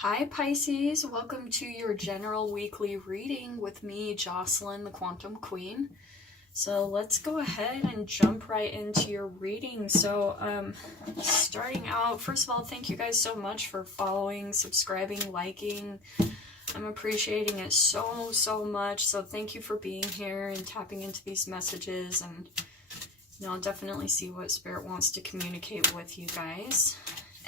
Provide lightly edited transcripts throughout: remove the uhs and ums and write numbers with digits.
Hi Pisces, welcome to your general weekly reading with me, Jocelyn, the Quantum Queen. So let's go ahead and jump right into your reading. So starting out, first of all, thank you guys so much for following, subscribing, liking. I'm appreciating it so much. So thank you for being here and tapping into these messages, and I'll definitely see what Spirit wants to communicate with you guys.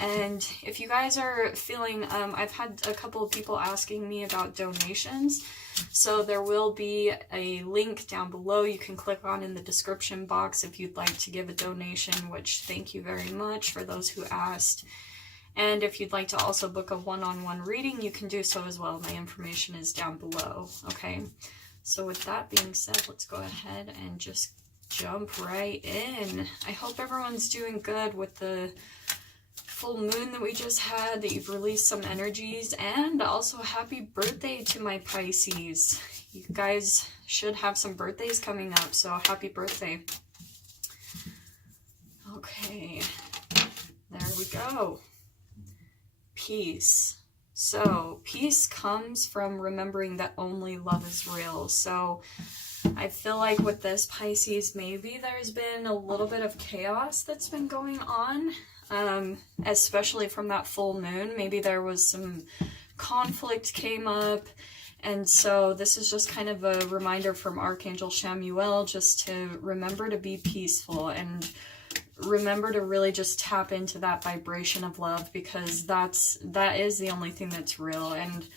And if you guys are feeling, I've had a couple of people asking me about donations. So there will be a link down below you can click on in the description box if you'd like to give a donation, which thank you very much for those who asked. And if you'd like to also book a one-on-one reading, you can do so as well. My information is down below, okay? So with that being said, let's go ahead and just jump right in. I hope everyone's doing good with the full moon that we just had, that you've released some energies, and also happy birthday to my Pisces. You guys should have some birthdays coming up, so happy birthday. Okay, there we go. Peace. So peace comes from remembering that only love is real. So I feel like with this Pisces, maybe there's been a little bit of chaos that's been going on. Especially from that full moon. Maybe there was some conflict came up, and so this is just kind of a reminder from Archangel Shamuel just to remember to be peaceful and remember to really just tap into that vibration of love, because that is the only thing that's real. And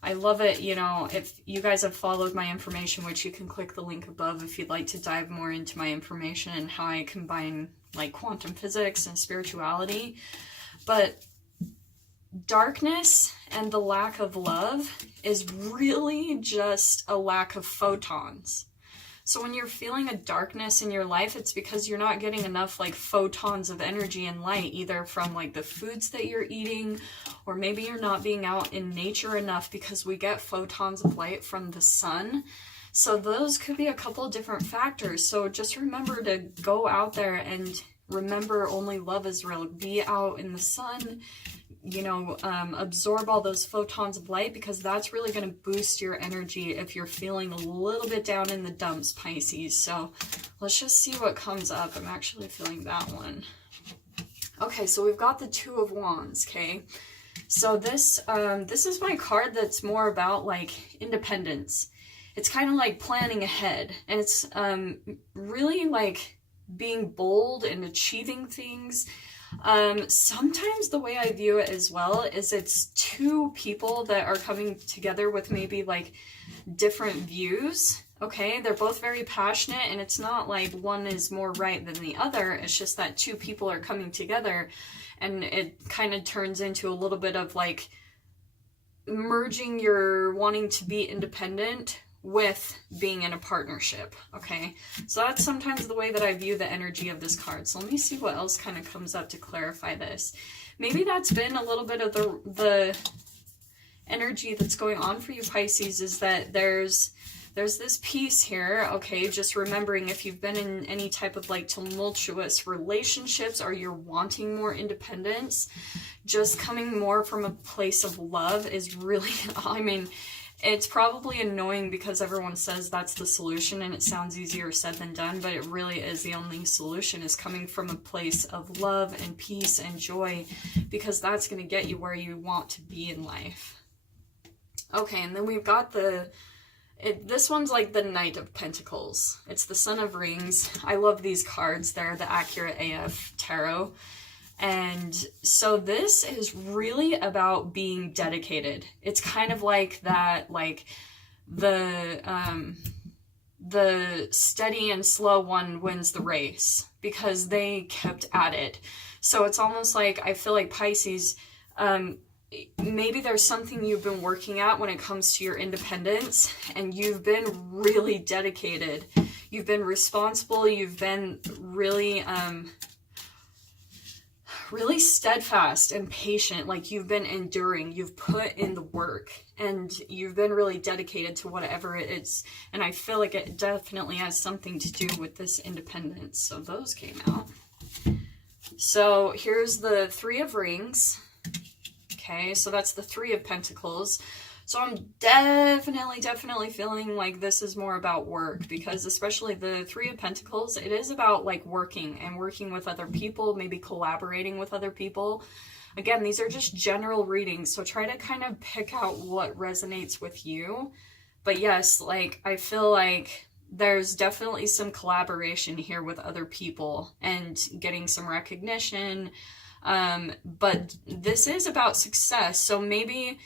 I love it, you know, if you guys have followed my information, which you can click the link above if you'd like to dive more into my information and how I combine like quantum physics and spirituality. But darkness and the lack of love is really just a lack of photons. So when you're feeling a darkness in your life, it's because you're not getting enough like photons of energy and light, either from like the foods that you're eating, or maybe you're not being out in nature enough, because we get photons of light from the sun. So those could be a couple different factors. So just remember to go out there and remember only love is real. Be out in the sun, you know, absorb all those photons of light, because that's really going to boost your energy if you're feeling a little bit down in the dumps, Pisces. So let's just see what comes up. I'm actually feeling that one. Okay, so we've got the Two of Wands, okay? So this is my card that's more about like independence. It's kind of like planning ahead, and it's really like being bold and achieving things. Sometimes the way I view it as well is it's two people that are coming together with maybe like different views. Okay, they're both very passionate, and it's not like one is more right than the other. It's just that two people are coming together, and it kind of turns into a little bit of like merging your wanting to be independent with being in a partnership. Okay, so that's sometimes the way that I view the energy of this card. So let me see what else kind of comes up to clarify this. Maybe that's been a little bit of the energy that's going on for you, Pisces, is that there's this piece here. Okay, just remembering if you've been in any type of like tumultuous relationships, or you're wanting more independence, just coming more from a place of love is really, I mean, it's probably annoying because everyone says that's the solution, and it sounds easier said than done, but it really is the only solution, is coming from a place of love and peace and joy, because that's going to get you where you want to be in life. Okay, and then we've got this one's like the Knight of Pentacles. It's the Son of Rings. I love these cards. They're the Accurate AF Tarot. And so this is really about being dedicated. It's kind of like that, like the steady and slow one wins the race, because they kept at it. So it's almost like, I feel like Pisces, maybe there's something you've been working at when it comes to your independence, and you've been really dedicated. You've been responsible. You've been really, really steadfast and patient. Like, you've been enduring, you've put in the work, and you've been really dedicated to whatever it is. And I feel like it definitely has something to do with this independence. So those came out. So here's the Three of Rings. okay? So that's the Three of Pentacles. So I'm definitely feeling like this is more about work, because especially the Three of Pentacles, it is about like working and working with other people, maybe collaborating with other people. Again, these are just general readings, so try to kind of pick out what resonates with you. But yes, like I feel like there's definitely some collaboration here with other people and getting some recognition. But this is about success. So maybe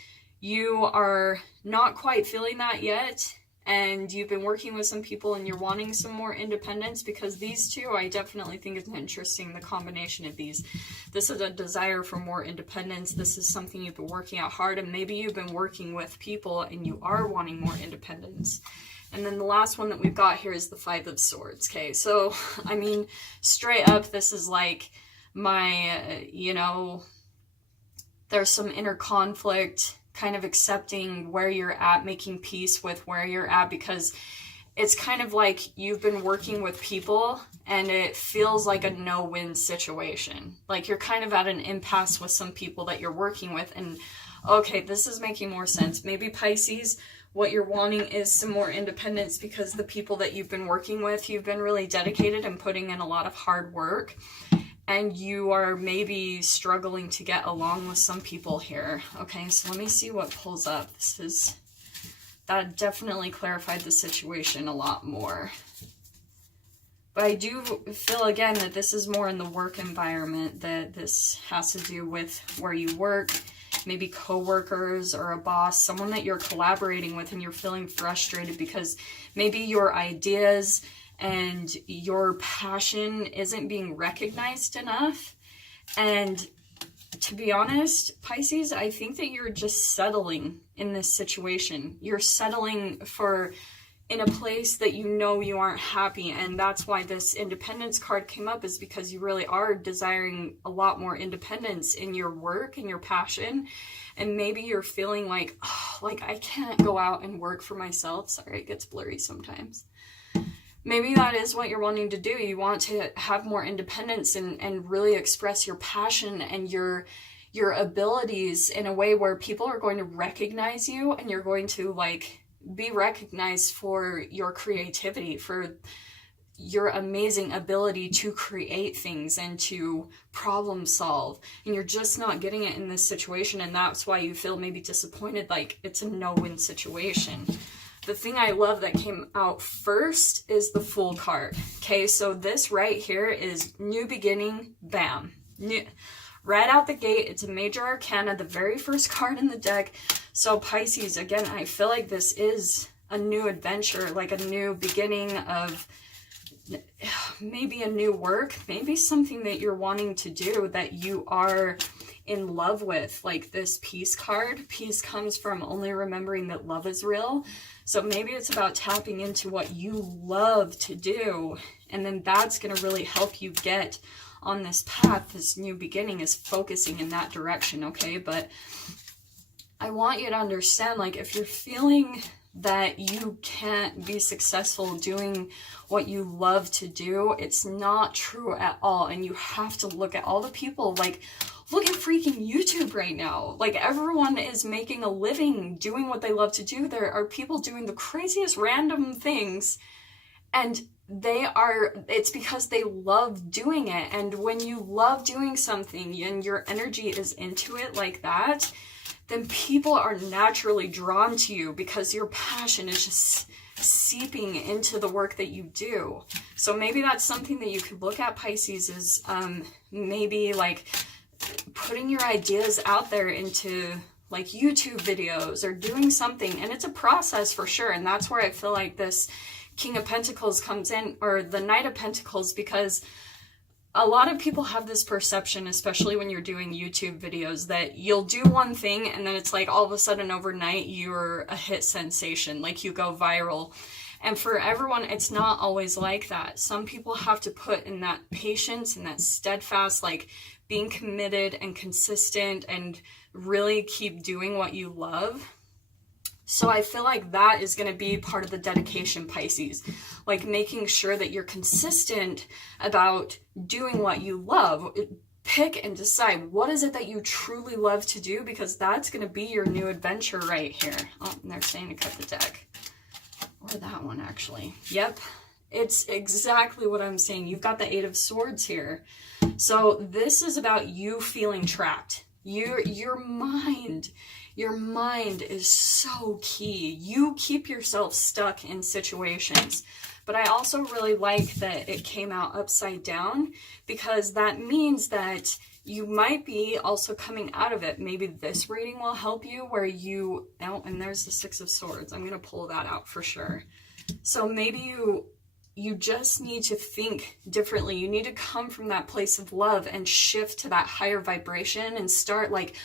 you are not quite feeling that yet, and you've been working with some people and you're wanting some more independence, because these two, I definitely think is interesting, the combination of these. This is a desire for more independence. This is something you've been working out hard, and maybe you've been working with people and you are wanting more independence. And then the last one that we've got here is the Five of Swords. Okay, so I mean, straight up, this is like my, you know, there's some inner conflict, kind of accepting where you're at, making peace with where you're at, because it's kind of like you've been working with people and it feels like a no-win situation. Like you're kind of at an impasse with some people that you're working with, and okay, this is making more sense. Maybe Pisces, what you're wanting is some more independence, because the people that you've been working with, you've been really dedicated and putting in a lot of hard work, and you are maybe struggling to get along with some people here. Okay, so let me see what pulls up. That definitely clarified the situation a lot more. But I do feel, again, that this is more in the work environment, that this has to do with where you work, maybe co-workers or a boss, someone that you're collaborating with, and you're feeling frustrated because maybe your ideas and your passion isn't being recognized enough. And to be honest, Pisces, I think that you're just settling in this situation. You're settling for in a place that you know you aren't happy, and that's why this independence card came up, is because you really are desiring a lot more independence in your work and your passion. And maybe you're feeling like, oh, like I can't go out and work for myself. Sorry, it gets blurry sometimes. Maybe that is what you're wanting to do. You want to have more independence and really express your passion and your abilities in a way where people are going to recognize you, and you're going to like be recognized for your creativity, for your amazing ability to create things and to problem solve. And you're just not getting it in this situation, and that's why you feel maybe disappointed, like it's a no-win situation. The thing I love that came out first is the Fool card. Okay, so this right here is new beginning, bam. Right out the gate, it's a major arcana, the very first card in the deck. So Pisces, again, I feel like this is a new adventure, like a new beginning of maybe a new work, maybe something that you're wanting to do that you are in love with. Like this Peace card, peace comes from only remembering that love is real. So maybe it's about tapping into what you love to do, and then that's going to really help you get on this path. This new beginning is focusing in that direction, okay? But I want you to understand, like, if you're feeling that you can't be successful doing what you love to do, it's not true at all. And you have to look at all the people, like, look at freaking YouTube right now. Like, everyone is making a living doing what they love to do. There are people doing the craziest random things, and it's because they love doing it. And when you love doing something and your energy is into it like that, then people are naturally drawn to you because your passion is just seeping into the work that you do. So maybe that's something that you could look at, Pisces, is maybe like putting your ideas out there into like YouTube videos or doing something. And it's a process for sure. And that's where I feel like this King of Pentacles comes in, or the Knight of Pentacles, because a lot of people have this perception, especially when you're doing YouTube videos, that you'll do one thing and then it's like all of a sudden overnight you're a hit sensation, like you go viral. And for everyone, it's not always like that. Some people have to put in that patience and that steadfast, like being committed and consistent and really keep doing what you love. So I feel like that is going to be part of the dedication, Pisces, like making sure that you're consistent about doing what you love. pick and decide what is it that you truly love to do, because that's going to be your new adventure right here. Oh, and they're saying to cut the deck. Or that one, actually. Yep. It's exactly what I'm saying. You've got the Eight of Swords here. So this is about you feeling trapped. Your mind is so key. You keep yourself stuck in situations. But I also really like that it came out upside down, because that means that you might be also coming out of it. Maybe this reading will help you where you, oh, and there's the Six of Swords. I'm going to pull that out for sure. So maybe you just need to think differently. You need to come from that place of love and shift to that higher vibration and start like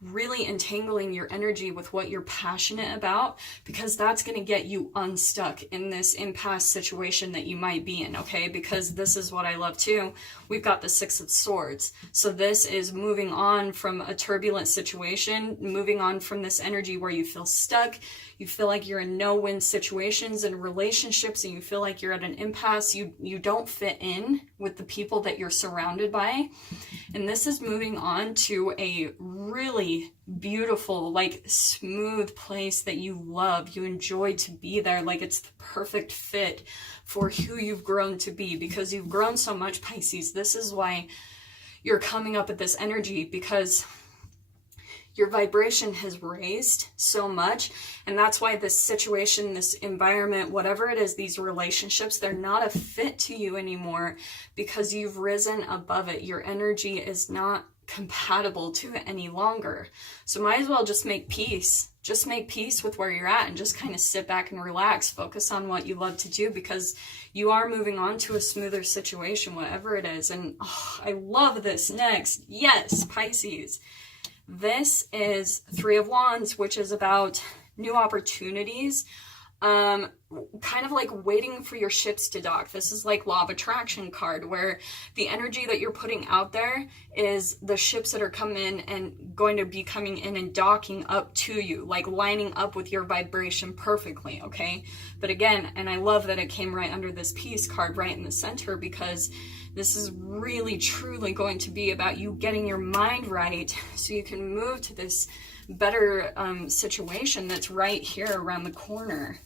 really entangling your energy with what you're passionate about, because that's going to get you unstuck in this impasse situation that you might be in, okay? Because this is what I love too. We've got the Six of Swords. So this is moving on from a turbulent situation, moving on from this energy where you feel stuck, you feel like you're in no-win situations and relationships, and you feel like you're at an impasse. You don't fit in with the people that you're surrounded by. And this is moving on to a really beautiful, like smooth place that you love. You enjoy to be there. Like it's the perfect fit for who you've grown to be, because you've grown so much, Pisces. This is why you're coming up with this energy, because your vibration has raised so much. And that's why this situation, this environment, whatever it is, these relationships, they're not a fit to you anymore, because you've risen above it. Your energy is not compatible to it any longer. So might as well just make peace. Just make peace with where you're at and just kind of sit back and relax. Focus on what you love to do, because you are moving on to a smoother situation, whatever it is. And oh, I love this next. Yes, Pisces. This is Three of Wands, which is about new opportunities, kind of like waiting for your ships to dock. This is like Law of Attraction card, where the energy that you're putting out there is the ships that are coming in and going to be coming in and docking up to you, like lining up with your vibration perfectly, okay? But again, and I love that it came right under this peace card right in the center, because this is really truly going to be about you getting your mind right so you can move to this better situation that's right here around the corner.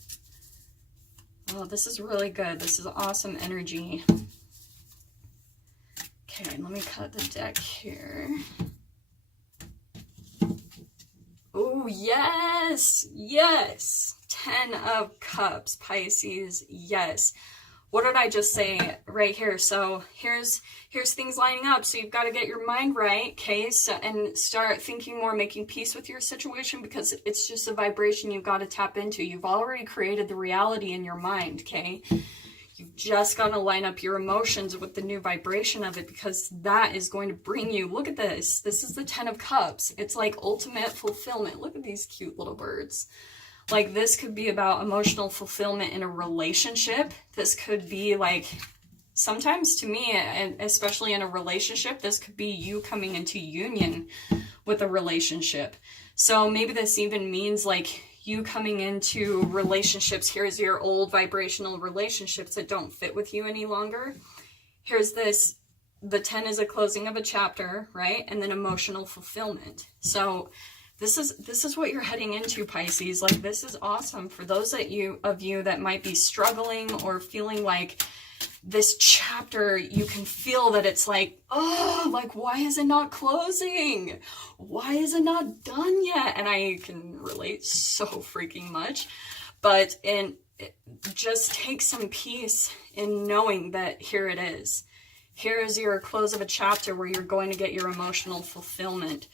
Oh, this is really good. This is awesome energy. Okay, let me cut the deck here. Oh, yes! Yes! 10 of Cups, Pisces. Yes. What did I just say right here? So here's things lining up. So you've got to get your mind right, okay? So, and start thinking more, making peace with your situation, because it's just a vibration you've got to tap into. You've already created the reality in your mind, okay? You've just got to line up your emotions with the new vibration of it, because that is going to bring you, look at this. This is the 10 of Cups. It's like ultimate fulfillment. Look at these cute little birds. Like this could be about emotional fulfillment in a relationship. This could be like, sometimes to me, and especially in a relationship, this could be you coming into union with a relationship. So maybe this even means like you coming into relationships. Here's your old vibrational relationships that don't fit with you any longer. Here's this, the 10 is a closing of a chapter, right? And then emotional fulfillment. So this is what you're heading into, Pisces. Like this is awesome for those of you that might be struggling or feeling like this chapter, you can feel that it's like, oh, like why is it not closing? Why is it not done yet? And I can relate so freaking much. But just take some peace in knowing that here it is. Here is your close of a chapter where you're going to get your emotional fulfillment.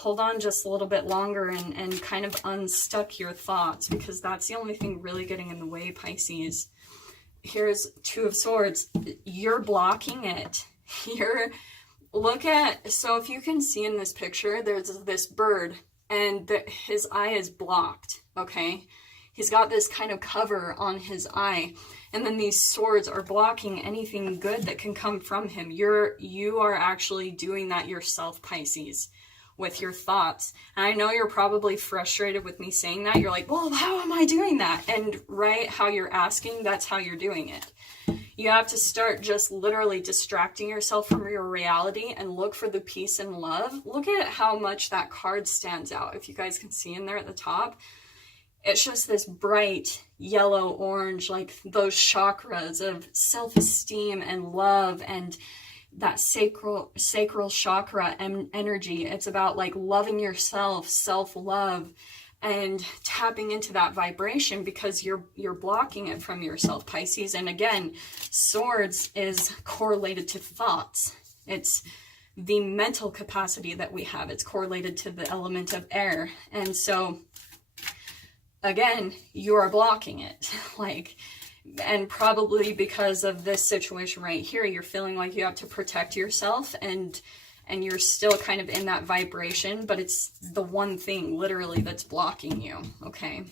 Hold on just a little bit longer and kind of unstuck your thoughts, because that's the only thing really getting in the way, Pisces. Here's Two of Swords. You're blocking it. So if you can see in this picture, there's this bird and his eye is blocked, okay? He's got this kind of cover on his eye, and then these swords are blocking anything good that can come from him. You are actually doing that yourself, Pisces, with your thoughts. And I know you're probably frustrated with me saying that. You're like, well, how am I doing that? And right, how you're asking, that's how you're doing it. You have to start just literally distracting yourself from your reality and look for the peace and love. Look at how much that card stands out. If you guys can see in there at the top, it's just this bright yellow orange, like those chakras of self-esteem and love and that sacral chakra energy. It's about like loving yourself, self-love, and tapping into that vibration because you're blocking it from yourself, Pisces. And again, swords is correlated to thoughts. It's the mental capacity that we have. It's correlated to the element of air. And so again, you are blocking it. Like, and probably because of this situation right here, you're feeling like you have to protect yourself, and you're still kind of in that vibration, but it's the one thing literally that's blocking you, okay?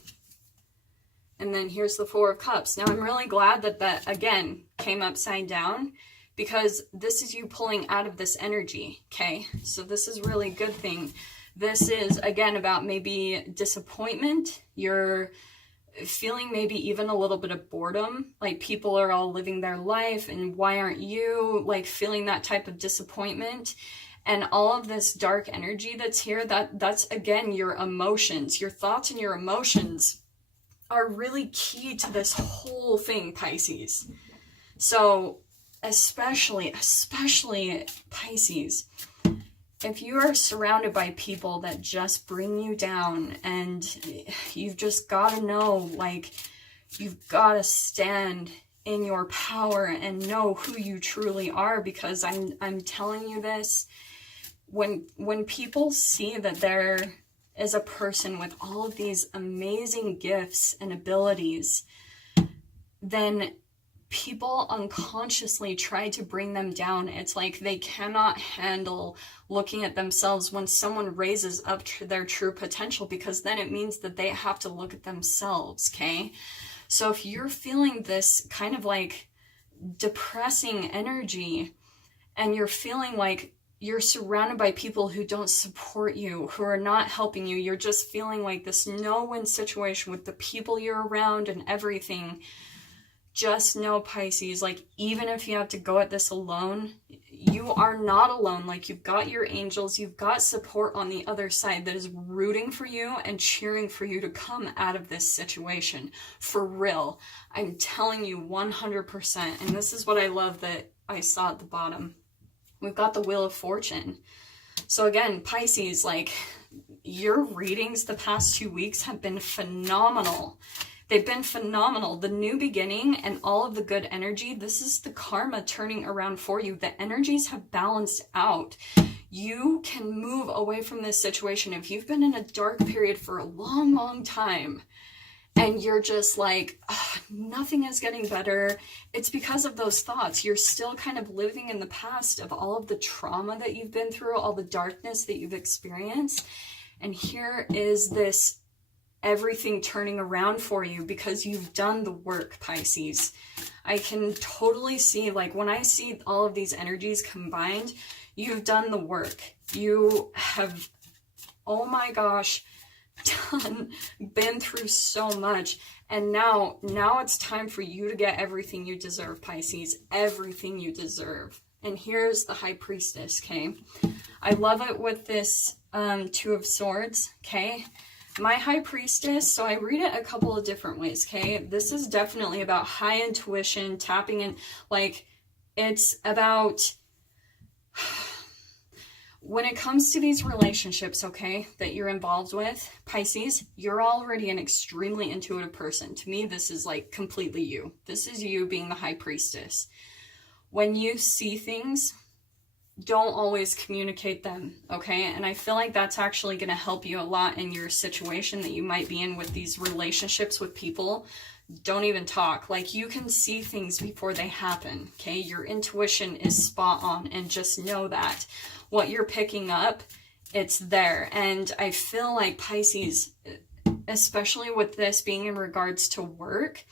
And then here's the Four of Cups. Now, I'm really glad that that, again, came upside down, because this is you pulling out of this energy, okay? So this is really a good thing. This is, again, about maybe disappointment. You're feeling maybe even a little bit of boredom, like people are all living their life and why aren't you, like feeling that type of disappointment. And all of this dark energy that's here, that's again your emotions. Your thoughts and your emotions are really key to this whole thing, Pisces. So especially Pisces, if you are surrounded by people that just bring you down, and you've just got to know, like, you've got to stand in your power and know who you truly are, because I'm telling you this, when people see that there is a person with all of these amazing gifts and abilities, then people unconsciously try to bring them down. It's like they cannot handle looking at themselves when someone raises up their true potential, because then it means that they have to look at themselves, okay? So if you're feeling this kind of like depressing energy, and you're feeling like you're surrounded by people who don't support you, who are not helping you, you're just feeling like this no-win situation with the people you're around and everything, just know, Pisces, like, even if you have to go at this alone, you are not alone. Like, you've got your angels, you've got support on the other side that is rooting for you and cheering for you to come out of this situation. For real. I'm telling you 100%. And this is what I love that I saw at the bottom. We've got the Wheel of Fortune. So again, Pisces, like, your readings the past 2 weeks have been phenomenal. They've been phenomenal. The new beginning and all of the good energy, this is the karma turning around for you. The energies have balanced out. You can move away from this situation. If you've been in a dark period for a long, long time, and you're just like, nothing is getting better, it's because of those thoughts. You're still kind of living in the past of all of the trauma that you've been through, all the darkness that you've experienced. And here is this everything turning around for you because you've done the work, Pisces. I can totally see, like, when I see all of these energies combined, you've done the work. You have, oh my gosh, been through so much. And now it's time for you to get everything you deserve, Pisces. Everything you deserve. And here's the High Priestess, okay? I love it with this Two of Swords, okay? My High Priestess, so I read it a couple of different ways, okay? This is definitely about high intuition, tapping in, like, it's about, when it comes to these relationships, okay, that you're involved with, Pisces, you're already an extremely intuitive person. To me, this is like completely you. This is you being the High Priestess. When you see things, don't always communicate them, okay? And I feel like that's actually going to help you a lot in your situation that you might be in with these relationships with people. Don't even talk. Like, you can see things before they happen, okay? Your intuition is spot on, and just know that what you're picking up, it's there. And I feel like Pisces, especially with this being in regards to work,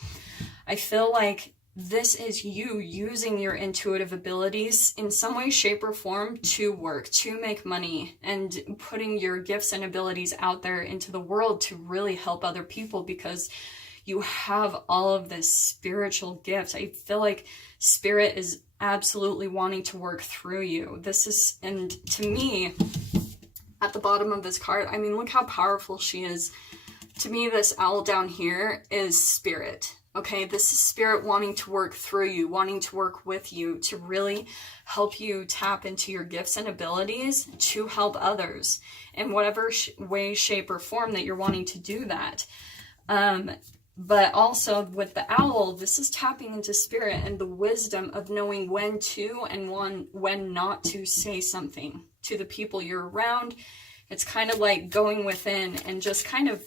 I feel like this is you using your intuitive abilities in some way, shape, or form to work, to make money, and putting your gifts and abilities out there into the world to really help other people, because You have all of this spiritual gift. I feel like Spirit is absolutely wanting to work through you. This is, and to me, at the bottom of this card, I mean, look how powerful she is. To me, this owl down here is Spirit. Okay, this is Spirit wanting to work through you, wanting to work with you, to really help you tap into your gifts and abilities to help others in whatever way, shape, or form that you're wanting to do that. But also with the owl, this is tapping into Spirit and the wisdom of knowing when to and when not to say something to the people you're around. It's kind of like going within and just kind of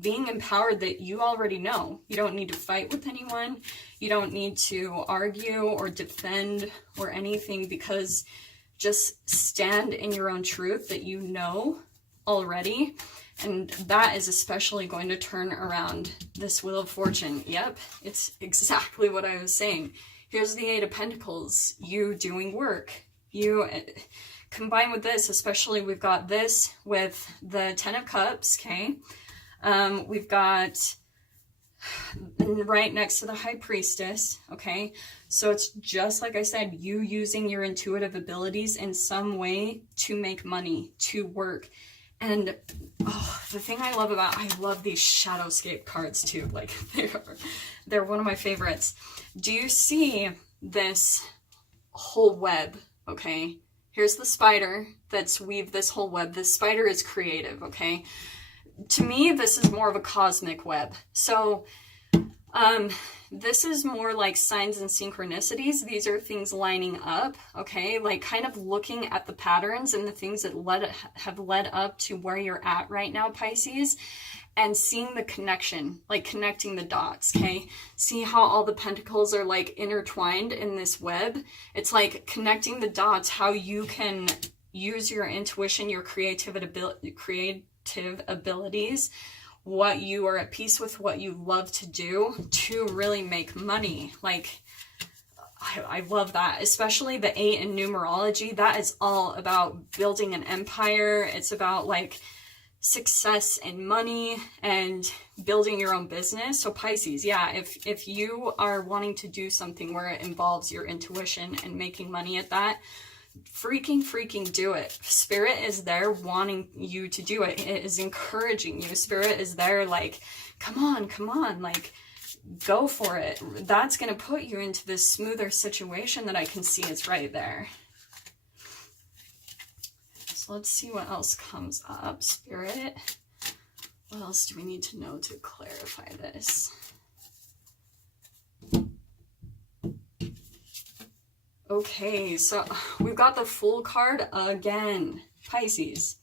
being empowered that you already know. You don't need to fight with anyone. You don't need to argue or defend or anything, because just stand in your own truth that you know already. And that is especially going to turn around this Wheel of Fortune. Yep, it's exactly what I was saying. Here's the Eight of Pentacles, you doing work. You combine with this, especially we've got this with the Ten of Cups, okay? We've got right next to the High Priestess, okay? So it's just like I said, you using your intuitive abilities in some way to make money, to work. And the thing I love these Shadowscape cards too. Like, they're one of my favorites. Do you see this whole web? Okay, here's the spider that's weaved this whole web. This spider is creative, okay? To me, this is more of a cosmic web. So this is more like signs and synchronicities. These are things lining up, okay? Like kind of looking at the patterns and the things that have led up to where you're at right now, Pisces, and seeing the connection, like connecting the dots, okay? See how all the pentacles are like intertwined in this web? It's like connecting the dots, how you can use your intuition, your creative abilities, what you are at peace with, what you love to do to really make money. Like, I love that, especially the 8 in numerology. That is all about building an empire. It's about like success and money and building your own business. So Pisces, yeah, if you are wanting to do something where it involves your intuition and making money at that, freaking do it. Spirit is there wanting you to do it. It is encouraging you. Spirit is there like, come on, like, go for it. That's going to put you into this smoother situation that I can see is right there. So let's see what else comes up, Spirit. What else do we need to know to clarify this? Okay, so we've got the Fool card again. Pisces,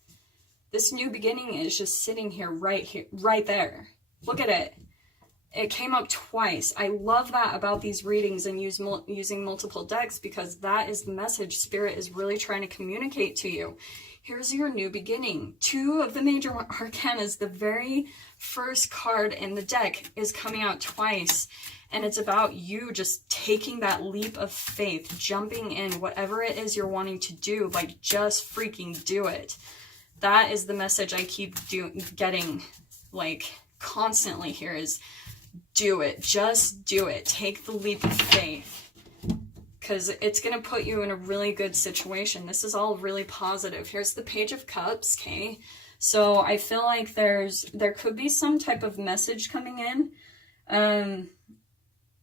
this new beginning is just sitting here, right there. Look at it. It came up twice. I love that about these readings and using multiple decks, because that is the message Spirit is really trying to communicate to you. Here's your new beginning. 2 of the major arcanas, the very first card in the deck is coming out twice. And it's about you just taking that leap of faith, jumping in, whatever it is you're wanting to do, like just freaking do it. That is the message I keep getting like constantly here is do it. Just do it. Take the leap of faith, because it's going to put you in a really good situation. This is all really positive. Here's the Page of Cups, okay? So I feel like there could be some type of message coming in.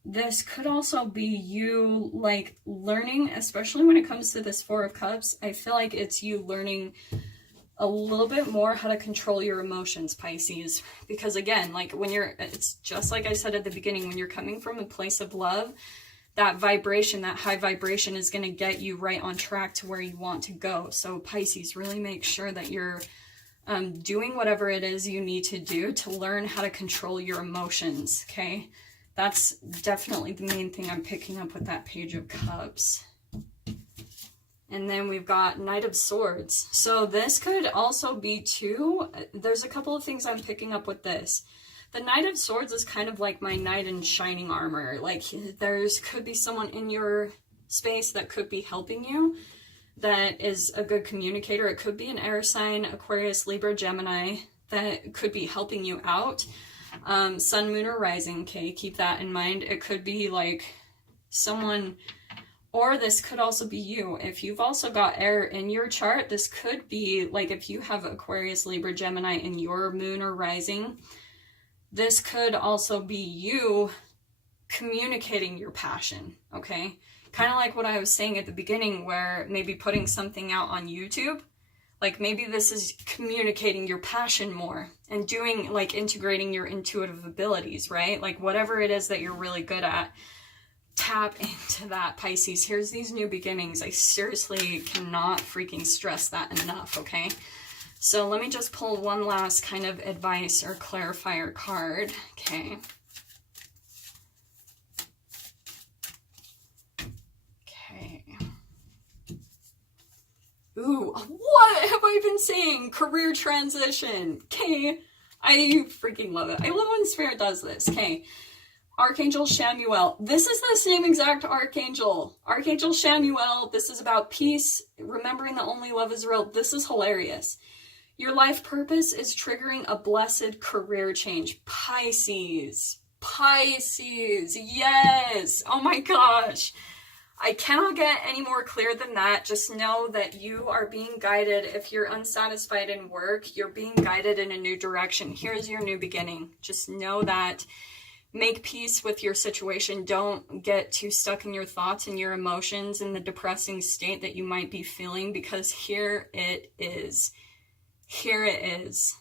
This could also be you like learning, especially when it comes to this 4 of Cups. I feel like it's you learning a little bit more how to control your emotions, Pisces. Because again, like when it's just like I said at the beginning, when you're coming from a place of love, that vibration, that high vibration is going to get you right on track to where you want to go. So Pisces, really make sure that you're doing whatever it is you need to do to learn how to control your emotions, okay? That's definitely the main thing I'm picking up with that Page of Cups. And then we've got Knight of Swords. So this could also be too, there's a couple of things I'm picking up with this. The Knight of Swords is kind of like my knight in shining armor. Like could be someone in your space that could be helping you, that is a good communicator. It could be an air sign, Aquarius, Libra, Gemini, that could be helping you out. Sun, moon, or rising, okay? Keep that in mind. It could be like someone, or this could also be you. If you've also got air in your chart, this could be like if you have Aquarius, Libra, Gemini in your moon or rising, this could also be you communicating your passion, okay? Kind of like what I was saying at the beginning, where maybe putting something out on YouTube, like maybe this is communicating your passion more and doing, like, integrating your intuitive abilities, right? Like whatever it is that you're really good at, tap into that, Pisces. Here's these new beginnings. I seriously cannot freaking stress that enough, okay? So let me just pull one last kind of advice or clarifier card, okay? Ooh, what have I been saying? Career transition. Okay, I freaking love it. I love when Spirit does this. Okay, Archangel Shamuel. This is the same exact Archangel. Archangel Shamuel. This is about peace, remembering that only love is real. This is hilarious. Your life purpose is triggering a blessed career change. Pisces. Pisces. Yes. Oh my gosh. I cannot get any more clear than that. Just know that you are being guided. If you're unsatisfied in work, you're being guided in a new direction. Here's your new beginning. Just know that. Make peace with your situation. Don't get too stuck in your thoughts and your emotions and the depressing state that you might be feeling, because here it is. Here it is.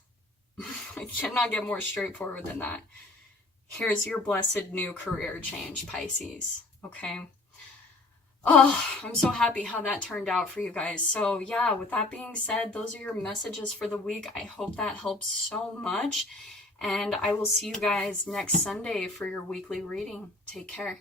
I cannot get more straightforward than that. Here's your blessed new career change, Pisces. Okay? Oh, I'm so happy how that turned out for you guys. So yeah, with that being said, those are your messages for the week. I hope that helps so much. And I will see you guys next Sunday for your weekly reading. Take care.